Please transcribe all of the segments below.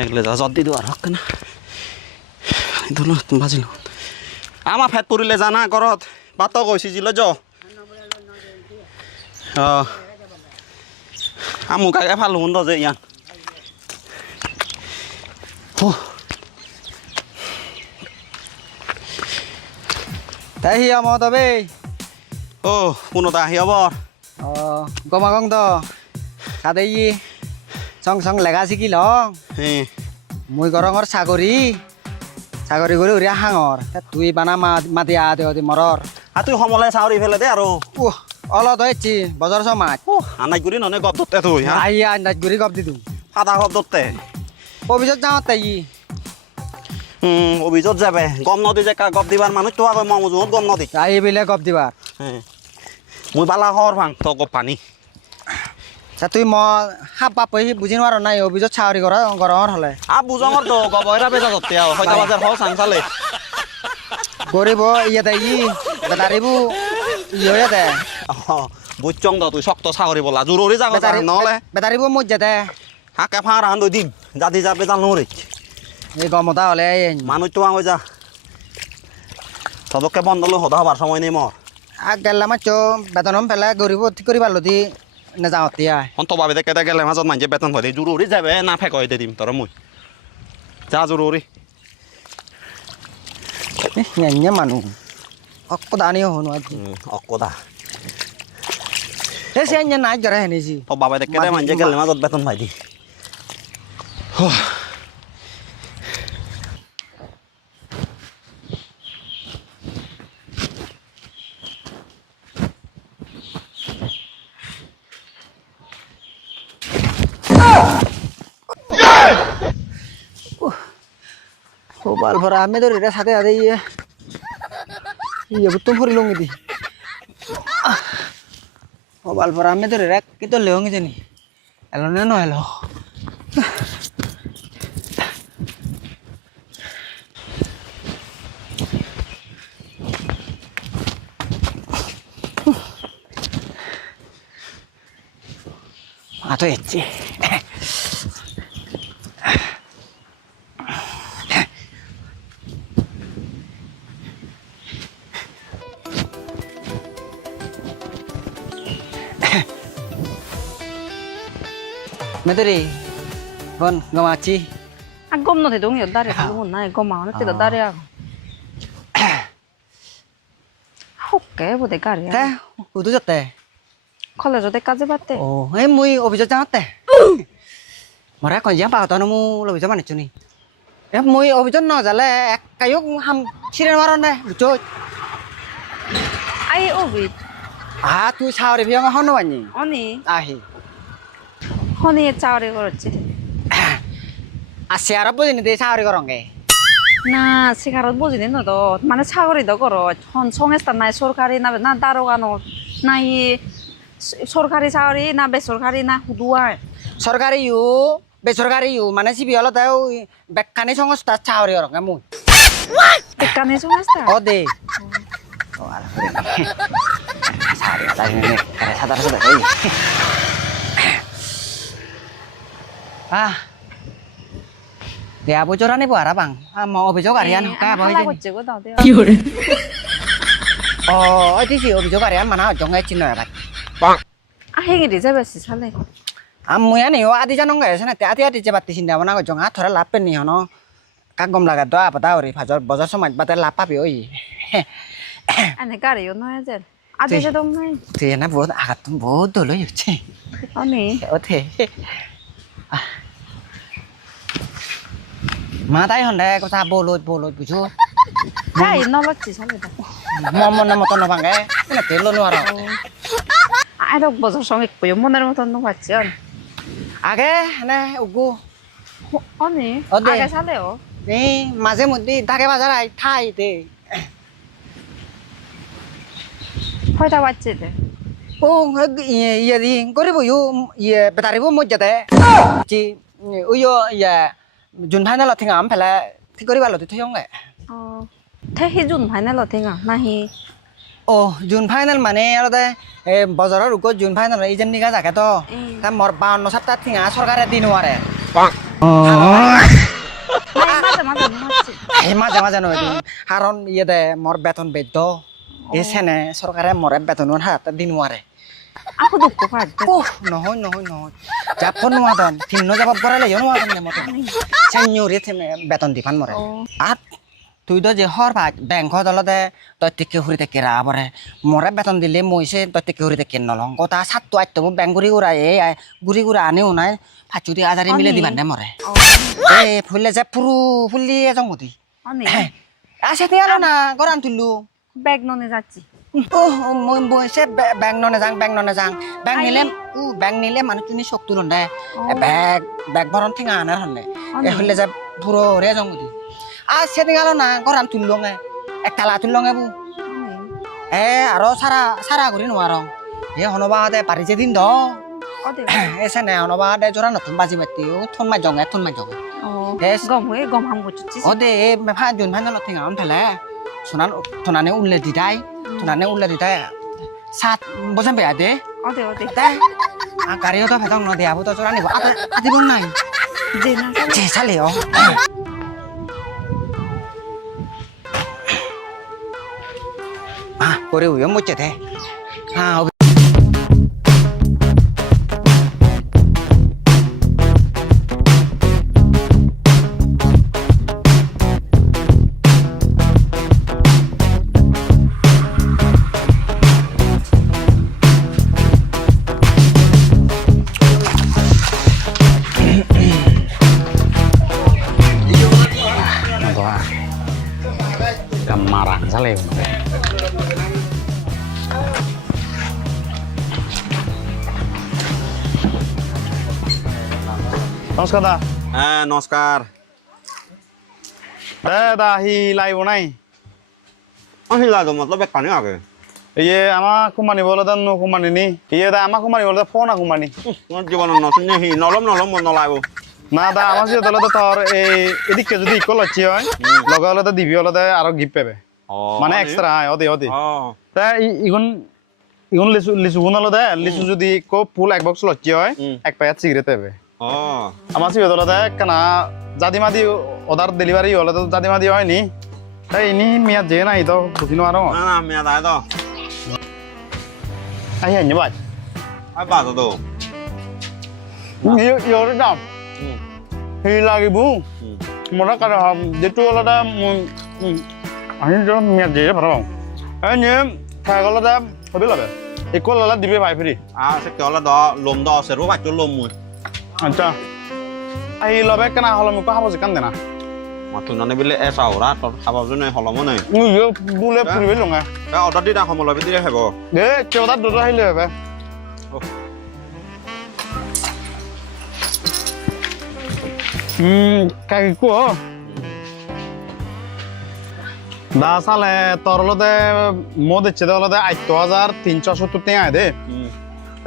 এগুলো যা জদ দি দেওয়ার হক না ধরুন বাজিল আমার ফেট পড়িলে জানা ঘরত বাত কৈছি জিল য আমু কাকে ভাল হুন যে ইয়ান তাই হি আমো তবে ও পুনতা আহি আবার গমাগং তো কাদেই সং সং লেগা শিকি লং মুই গরঙর সাগরি সাগরি করে উড়িয়া হাঙর তুই বানা মাতি আ দেও মরর তুই সমলে চাউরি ফেলে দে আৰু অলপ হয়েছি বজর সমাজ আনাই গুৰি ননে গপ দতে তুই আইয়া আন্দাজ গুড়ি গপ দিদু আধা গপ দতে অভিযোগ যাও তাই অভিযোগ যাবে গম নদী যে গপ দিবার মানুষ তো আবার মমজুত গম নদী আই বিলে গপ দিবার মুই বালা হর ভাং তো গপ পানি তুই ম হাপ পাপ বুঝি নোয়ার নাই অভিযোগ চাউরি করা গরঙর হলে বুজঙর তো গবয়রা বেজা দতে হয়তো বাজার হল চাংচালে গরিব ইয়ে তাই বেটারিবু ইয়ে দে বুঝচং তুই শক্ত চাকরি বলা জরুরি জাগা নহলে বেটারিবু মুজ যেতে হাকে ফাঁ রান দই দিম জাদি যাবে জাল নরে এই গমতা হলে মানুষ তো হয়ে যা তদকে বন্ধ লো হতা হবার সময় নেই মর আগ গেলাম বেতনম ফেলে গরিব ঠিক করি পারলো দি না যাও তিয়া অন্ত ভাবে দেখে গেলে মাজত মানুষে বেতন ভরে জরুরি যাবে না ফেক হয়ে দিম তোর মুই যা জরুরি এনে মানুহ অকদানি হনো আজি অকদা এ সে এনে নাই জরা হেনেছি তো বাবা দেখে মানুষে গেলে মাজত বেতন ভাই দি বাল ভরা আমি তো রেটা সাথে আদে ইয়ে ইয়ে বুতুম ফরি লঙ্গি দি ও বাল ভরা আমি তো রেটা কিন্তু লেঙ্গি জানি এলো না ন এলো আতো এচ্ছে Mederi, bon, ngamaci. Gom nó thì đúng hiểu đari không muốn này gom máu nó thì đari à. Hốc cái bộ đấy cả đấy. Thế, udah jatuh. Kalau rồi đấy cả gì bát đấy. Oh, mui obisnya jatuh. Mereka còn dám bảo tao nó mu lebih zaman itu nih. Mui obisnya nó jalan kayu ham siren waran deh, lucu. Ai obi? Tu sao deh biang hono ani? Oni. Ahi. Oni cauri korci. Siapa pun ini deh sao deh korong ke. Nah, sekarang bos ini tuh, mana cauri dah korot. Hon songes tanah sorkari na darogan o, nah sorkari cauri na besorkari na dua. Sorkari yu, besorkari yu, mana sih biala tahu bekkane songos tas cauri orang kamu. Tekan itu songes ta? Oh deh. Oh alah. Sorry, tadi ini karena sadar sudah. Dia bocoran nih bu Ara bang, mau obisok harian kayak apa aja? Oh, itu sih obisok harian mana jongnya Cina ya bang? Ini di sana sih salah. Amu ya nih, adi jangan nggak sana, adi cepat di sini mana jong thora lapen nih, no? Kagum laga doa apa tahu ri, bocor sama bater lapap yoi. Aneh kari yo no aja. Adi aja dong nih. Thì nó buat agak bodoh loh chứ. Oni. Oh thế. Mà tay hòn đây có sao bồ lôi buju. Cái nó lắc chỉ salah dah. Mom nó một con cái là tiền luôn rồi. Ai đâu bao giờ xong cái kiểu muốn nó tao nó phát triển. Cái này ugu. Oni. Cái salah yo. Nè, mà xem một đi, ta cái bao giờ này thay thì. Thôi tao phát triển. Oh, iya di, kau ribu yu, iya betaribu mau jatuh. Ci, uyo iya. Jun phai là thing ám phải là thì có đi vào là tôi không vậy. Thế hi Jun phai là thing à? Nahi. Jun phai mà nè, ở đây bao giờ rồi có Jun phai là agent đi cái gì cả to. Ta mor bao nó sắp tắt thing á, सरकार đi nuôi đấy. 맞아 맞아 맞지. এই মাঝে মাঝে নহয় দিম কাৰণ ইয়ে দে মোৰ বেতন বেদ্য এই চেনে চৰকাৰে মৰে বেতনৰ হাত দিন নোৱাৰে Aku duku kan. নহয় নহয় নহয় যাব নোৱাৰন তিন্ন যাব পৰালে নোৱাৰন নে মতে চেঞ্চুৰি বেতন দিফান মৰে আত তুই তো যে হর ভাগ ব্যাংক দলতে তই টিকে হুরিতে কেরা পরে মরে বেতন দিলে মইছে তই টিকে হুরিতে কেন নলং কথা সাতটো আটটো মোক ব্যাংক ঘুরি ঘুরা এই ঘুরি ঘুরা আনেও নাই ফাচুরি আজারে মিলে দিবান দে মরে এ ফুললে যে পুরু ফুললি এজং মতি Ani. আছে তে আলো না গরান তুললু Bag none যাচ্ছি। ও মই বইছে ব্যাংক ননে যাং ব্যাংক নিলে মানুষ তুমি শোক তুলন দে ব্যাগ ভরন ঠিঙা আনার হলে এ হলে যে পুরো রে জং মতি আর সেদিন আলো না গরান তুললঙে একতালা তুললঙে বু এ আরো সারা করি নোয়ারং এ হনবাদে পারিছে দিন দ Ode. এসে নে হনবাদে জোরা নতুন বাজি মাতি থন মা জঙে Gom we gom ham gucci. ও দে মে ফা জুন ফা নল ঠিঙা অন ফেলে সোনান থনানে উল্লে দিদাই সাত বজাম বে আদে Ode ode. তে গাড়িও তো ফেতং ন দেয়াবো তো জোরা নিব আদিব নাই Jena. যে চালে ও করে উইও মুচে দে হ্যাঁ marang sale নমস্কাৰ দা হ্যাঁ নমস্কার দা আহি লাগিব নাই আমি লাগো মতলব কানে আগে ইয়ে আমাৰ কোম্পানী বলে দা নো কোম্পানী নি ইয়ে দা আমাৰ কোম্পানী বলে ফোন আ কোম্পানী তোমার জীবন নতুন হি নলম নলাগো না দা আমাৰ যে দলতে তোর এই এদিকে যদি ইকল হচ্ছে হয় লগে হলে দিবি হলে আৰু গিফট পাবে মানে এক্সট্রা হয় ওদে তা ইগুন লিচু গুণালো দে লিচু যদি কো ফুল এক বক্স লচ্ছে হয় এক প্যাকেট সিগারেট পাবে আমার সিগারেট হলে কেনা জাদিমাদি অর্ডার ডেলিভারি হলে তো জাদিমাদি হয়নি তাই ইনি মেয়াদ যে নাই তো বুঝি নোৱাৰো না মেয়া দাই তো আহি আনি বাই আই বাদ তো ইয়ৰ দাম সেই লাগিব মৰা কাৰে যেটো হলে আমি তো মেয়াদ যে ভাড়া এই নিয়ে খাই গলে দা হবি লবে একো ললে দিবে ভাই ফ্রি সে কেলা দ লম দ আছে রো বাচ্চা লম মুই আচ্ছা আহি লবে কেনা হলে মোক খাব যে কান দেনা মাতুনানে বিলে এ চাওরা তোর খাবার জন্য হলম নাই ইয়ে বুলে ফুরিবে লঙা অর্ডার দি রাখম লবে দিলে হেব দে চৌদা দুটো আহিলে হবে কাকি কো দা সালে তোর হলদে মো দিচ্ছে হলদে 8370 টাকা দে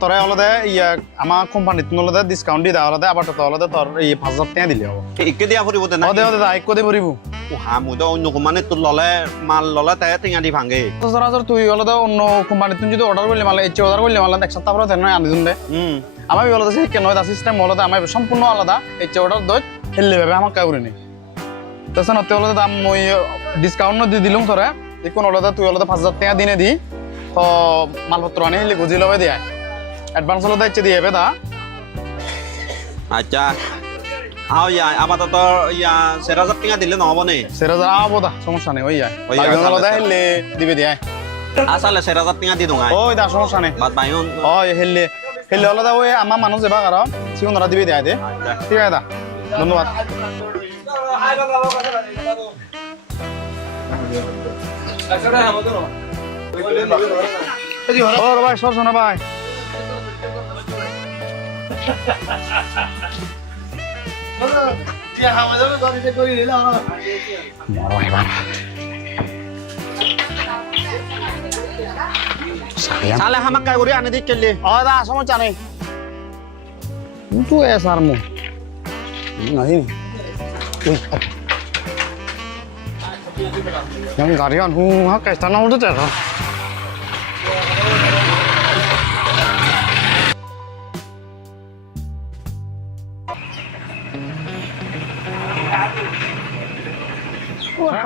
তোরে হলদে ইয়া আমার কোম্পানিত হলদে ডিসকাউন্ট দি দা হলদে আবার তো হলদে তোর এই 5000 টাকা দিলে হবে ইকে দিয়া ফুরিব তে না ওদে দা এক কোদে ভরিব ও হা মু তো অন্য কোম্পানি তোর ললে মাল ললে তাই টিঙা দি ভাঙে তো সরাসরি তুই হলদে অন্য কোম্পানিত যদি অর্ডার করলি মাল এই অর্ডার করলি মাল এক সপ্তাহ পরে দেন আনি দিন দে আমার হলদে সেই কেন দা সিস্টেম হলদে আমার সম্পূর্ণ আলাদা এই অর্ডার দই হেললে ভাবে আমার কাউরি নেই তখন হতে হলদে দাম মই ডিসকাউন্ট দি দিলুম তোরে এখন হলদে তুই হলদে 5000 টাকা দিনে দি তো মালপত্র আনি হেলে গুজি লবে দিয়া অ্যাডভান্স হলদে ইচ্ছে দিয়ে দা আচ্ছা আও ইয়া আপাতত ইয়া 7000 টাকা দিলে নহব নে সেরা যা আবো দা সমস্যা নেই ওই হলদে হেলে দিবে দিয়া আসলে 7000 টাকা দি দোঙাই ওই দা সমস্যা নেই বাদ বাইন ওই হেলে হলদে ওই আমার মানুষ যাবা কারণ সিগুনরা দিবে দিয়া দে ঠিক আছে দা ধন্যবাদ ও ভাই সর শোনা ভাই সালে হামাক কাই করি আনি দি চললি ও দা সমস্যা নেই তুই এসার মু नहीं yang garian kayak tanah udah cerah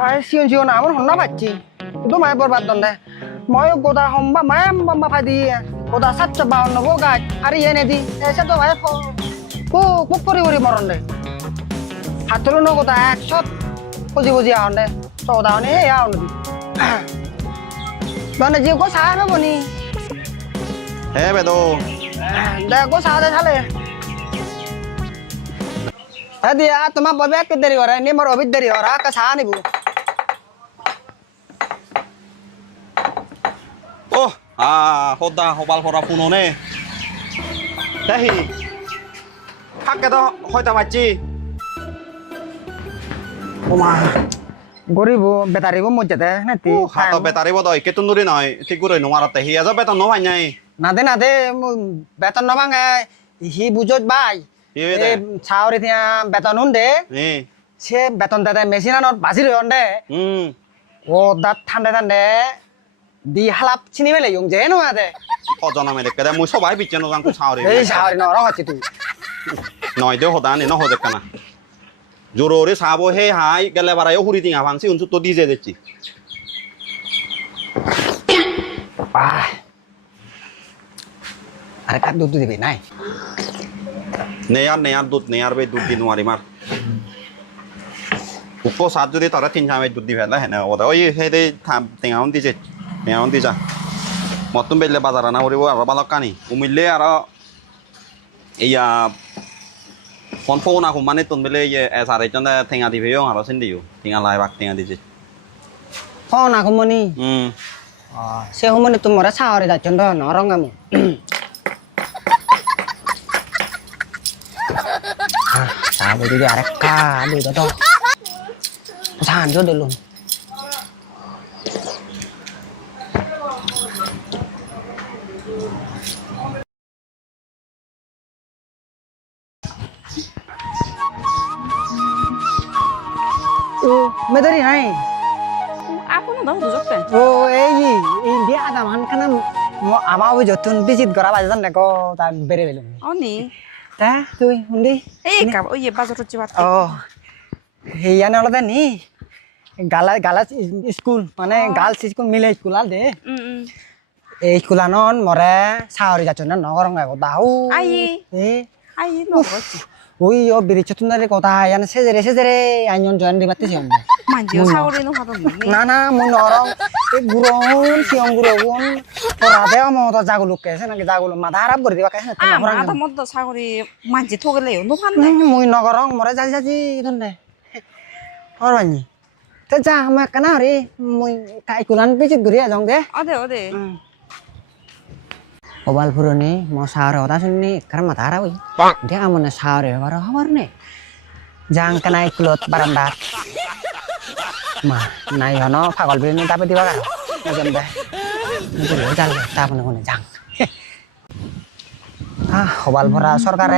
hi সিয়ন সিয়ন আমার হন্না পাচ্ছি তো মায় বরবাদ দন্দে মই গোদা হম্বা মায়াম বাম্বা ফাই দি গোদা 752 গাছ আর ইয়ে নে দি এসে তো ভাই খুব করে মরন দে হাতলো ন গোদা 100 বুঝি আহন দে সৌদা হনে হে আহন দি মানে যে কো সাহে বনি হে বেদো দে কো সাহে থালে দিয়া তোমার ববে কে দেরি হরা নি মোর অবিদ দেরি হরা কা সা নিবু ও হোদা হবাল ফরা পুননে তাহি থাকে তো হয়তো মারছি ওমা গরিব বেতারিব মজ্জাতে নাতি হাত বেতারিব দই কেতুন দূরি নয় ঠিক করে নোমারতে হি আজ বেতন নভাই নাই না দে বেতন নবাঙ্গে হি বুঝত বাই চাউরি থিয়া বেতন হুন দে সে বেতন দাদা মেশিন আনত বাজি রহন দে ও দাঁত ঠান্ডে দি হালাপ চিনি বেলে ইং যে নোয়া দে কজনা মেলে কেদে মুই সবাই বিচে নজাং তো সাউরি এই চাউরি ন রহছি তুই নয় দে হদা নি ন হজে কানা জোরে সাবো হে হাই গেলে বারাই হুরি দিঙা ভাঙছি উনসু তো দিজে দেছি আরে কাট দুধ দিবি নাই নেয়ার দুধ দি নোৱাৰি মাৰ উকো সাত যদি তারা তিন চামে দুধ দি ফেলা হেনে ওদা ওই হেদে টেঙাউন দি যা মতুম বেলে বাজার আনা করিব আর বালক কানি উমিলে আর ইয়া ফোন ফোন আকু মানে তুন বেলে ইয়ে সারে চন্দ টেঙা দি ভেয়ং আর সিন দিও টেঙা লাই বাক টেঙা দিছে ফোন আকু মনি সে হুমনি তোমার সাহরে যাচ্ছেন তো নরঙ্গামু Sabi dia arek kado to. Saan jo dulu. Medari nai. Apa nu dah duduk kan? Oh, dia ada man kana mo ama we jotun visit gora bajan ne ko ta bere belum. Oh ni. Ta tuh undi. Kap, oh iya bazar ruci bat. Oh. Iya na ola ni. Galas school মানে girls school মিলে school আল দে এই school আনন মরে সাহরি যাচ্ছ না নগরং গো দাও I নগরছি ওই ও বিরিচ তুনারে কথা আয়ান সেজেরে আইন জয়েন দিবাতে ছিলাম মানজিও সাহরি ন হাদন না মু নরং এ গুরন সিয়ং গুরন তোরা দেও ম তো জাগুলুক কেছে নাকি জাগুলু মাথা খারাপ করে দিবা কেছে আমরা আদা মদ সাহরি মানজি থগলে ন ফান মুই নগরং মরে যাজি দন্দে অরবানি তে যা আমা কানা রে মুই কাইকুলান বিচিত গুরিয়া জং দে অদে Obal puruni mau sahur otak sini karena mata rawi. Dia aman sahur ya baru hamar nih. Jangan kena ikut barandat. Mah, naik hono fakol beli nih tapi tiba kan. Macam deh. Itu dia jalan tapi nih jang. Obal pura sorkar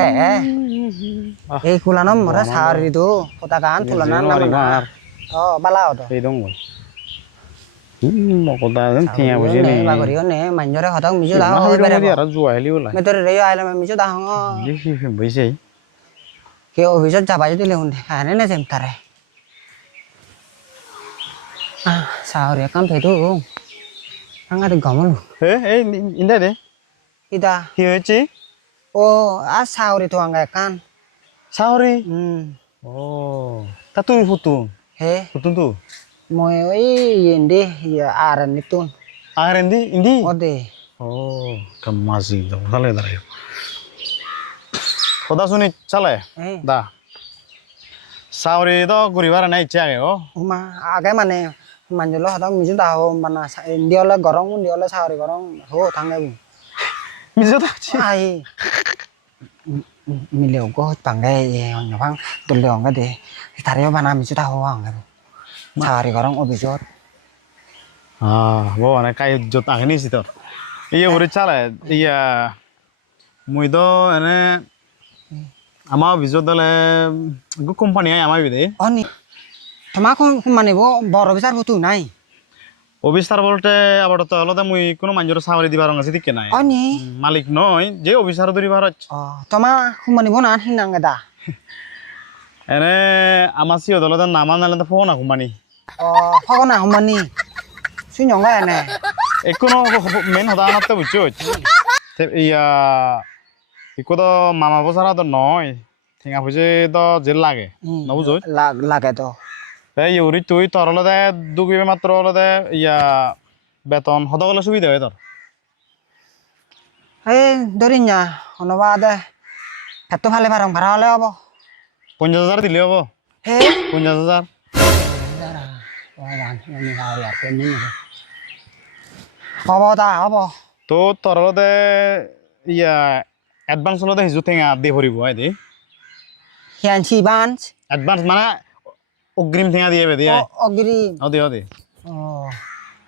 kulanom mora sahur itu kota kan tulanan nama. Oh, balau tuh. Hidung. Kota kan tiang begini. Bagori one manjore hodong mijo dah. Dia jual heli ulah. Meter reyo ayam mijo dah ngo. Jadi bisa. Kyo office jaba jadi lehunde. Ane na semtare. Sahur ya kan bedu. Angga de gamol. Indah deh. Ida. Hiyo ci. Oh, sahur itu angga kan. Sahuri. Oh. Tatu futu. Futu tuh. Moy indi ya aren itu. Aren indi. Ode. Oh, kemasih dong. Salah dah ya. Kota suni salah. Dah. Sahuri itu kuribar naik cak ya. Uma agak mana? Manjulo hodong mijo dah ho mana dia le gorong dia le sahuri gorong ho tangga bu. Mijo dah ci. Ai. Mileo ko tangga ye nyawang tulong ka de. Tario mana mijo dah ho angga bu. Sahari gorong obisot. Bawa nak kayu jut angin sih tuh. Iya udah salah. Iya. Muido ane ama obisot dale. Gue company ay ama bide. Oh nih. Tama ko মানে বড় বিচার হতো নাই officer বলতে আবার তো আলাদা মুই কোনো মানুষের সামনে দিবার আছে দিকে নাই অনি মালিক নয় যে অফিসার ধরিবার আছে তোমা মানে বনা হিনাঙ্গা দা এনে আমাসি দলদার নাম আনলে তো ফোন কোম্পানি 허거나 어머니 순영가 네 একোনো মেন হদা আনাতে বুঝছো ইয়া ইকো তো মামা বসারা তো নয় ঠেঙা বুঝে তো জেল লাগে না বুঝো লাগে তো এই ইউরি তুই তোর হলদে দুগিবে মাত্র হলদে ইয়া বেতন হদা গলে সুবিধা হয় তোর এই ধরিন না অনুবাদে এত ভালে ভাড়া ভাড়া হলে হব 50,000 দিলে হবো হে 50,000 হব তা হব তো তোর হলদে ইয়া অ্যাডভান্স হলদে হিজু ঠেঙা দিয়ে ভরিব আই দি হিয়ানছি বাঞ্চ অ্যাডভান্স মানে অগ্রিম ঠেঙা দিয়ে দিয়ে অগ্রি ওদে ওদে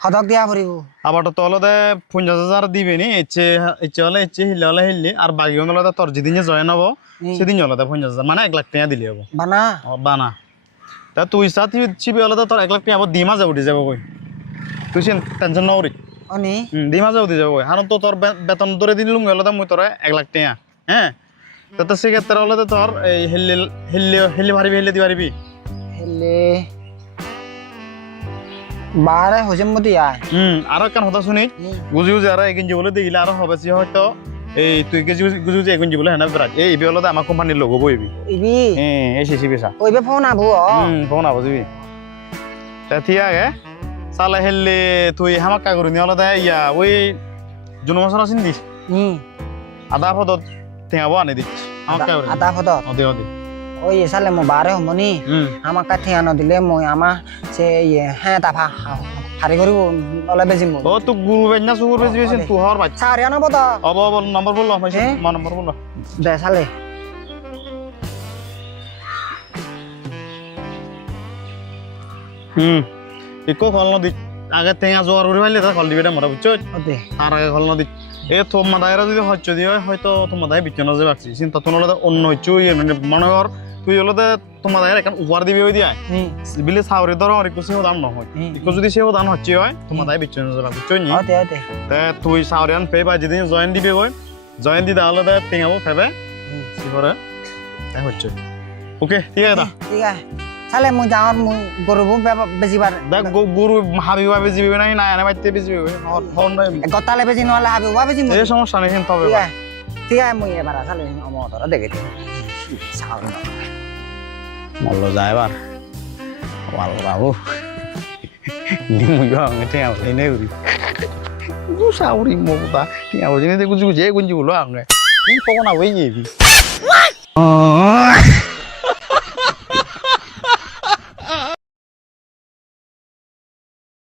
হদক দিয়া ভরিব আবার তো হলদে 50,000 দিবে নি ইচ্ছে হলে ইচ্ছে হিলে হলে হিললি আর বাকি হলদে তোর যেদিন জয়েন হবো সেদিন হলদে 50,000 মানে 1 লাখ টাকা দিলে হবো বানা বানা তা তুই সাথে ছিবি হলে তোর 1 লাখ টাকা আবার দিমা যাব উঠে যাব কই তুই টেনশন না করি অনি দিমা যাব উঠে যাব কই হারণ তো তোর বেতন ধরে দিলুম হলে তো মুই তোর 1 লাখ টাকা হ্যাঁ তো সেক্ষেত্রে হলে তোর এই হেললি পারিবি হেললি দি পারিবি হেলে বারে হজম মতি আয় আর কান কথা শুনি গুজি গুজি আর এগিন বলে দেখিলে আর হবে সে হয়তো এই তুই গুজি গুজি এগিন বলে হ্যাঁ বিরাট এই হলে আমার কোম্পানির লোক বইবি ইবি এই সিসি বেসা ওইবে ফোন আবু ফোন আবো যাবি তা ঠিক আছে সালে হেললে তুই হামাক কাগরি নি হলে ইয়া ওই জুন মাসর আছিস দিস আধা পদত ঠেঙাবো আনি দিস আমার কাগরি আদা ফদ ওদে ওদে ওই সালে মো বারে হমনি আমার কাঠি আনো দিলে মই আমা সে হ্যাঁ তা হারি করিব ওলা বেজিম ও তুই গুরু বেজনা সুগুর বেজি বেছিস তুই হর বাচ্চা সারি আনো বদ অব অব নম্বর বললো আমার নম্বর বললো দে সালে ইকো খল নদী আগে টেঙা জোয়ার উড়ে পাইলে তা খল দিবি এটা মরা বুঝছো ওদে আর আগে খল নদী এ তোমা দায়রা যদি হচ্ছে দিয়ে হয়তো তোমা দায় বিচ্ছন্ন যে পারছি চিন্তা তোর হলে অন্য হচ্ছে মানে মনে কর তুই হলে তোমা দায়ের এখন উপহার দিবি ওই দিয়ে বিলে সাউরি ধরো আর একটু সেও দাম নহয় একটু যদি সেও দাম হচ্ছে হয় তোমা দায় বিচ্ছন্ন যে বুঝছো নি ওদে ওদে তে তুই সাউরিয়ান পে বা যেদিন জয়েন দিবি কই জয়েন দি তাহলে টেঙাবো ফেবে সিপরে তাই হচ্ছে ওকে ঠিক আছে দা ঠিক আছে সালে মই যাওয়ার মই গরুব বেজিবার দেখ গরু হাবিবা বেজিবি নাই না এনে বাইতে বেজিবি হন নাই গতালে বেজি নহলে হাবি বেজি মই এই সমস্যা নেই কিন্তু তবে ঠিক আছে মই এবার সালে অমতর দেখে সাউর মল্ল যায় এবার ওয়াল বাবু নিমুইও ngeteเอาเลยเนี่ยกูসাউরি মগতা ঠিক আছে জিনে গুজি গুজি গুজি বলো আগে এই পকনা ওই গিয়ে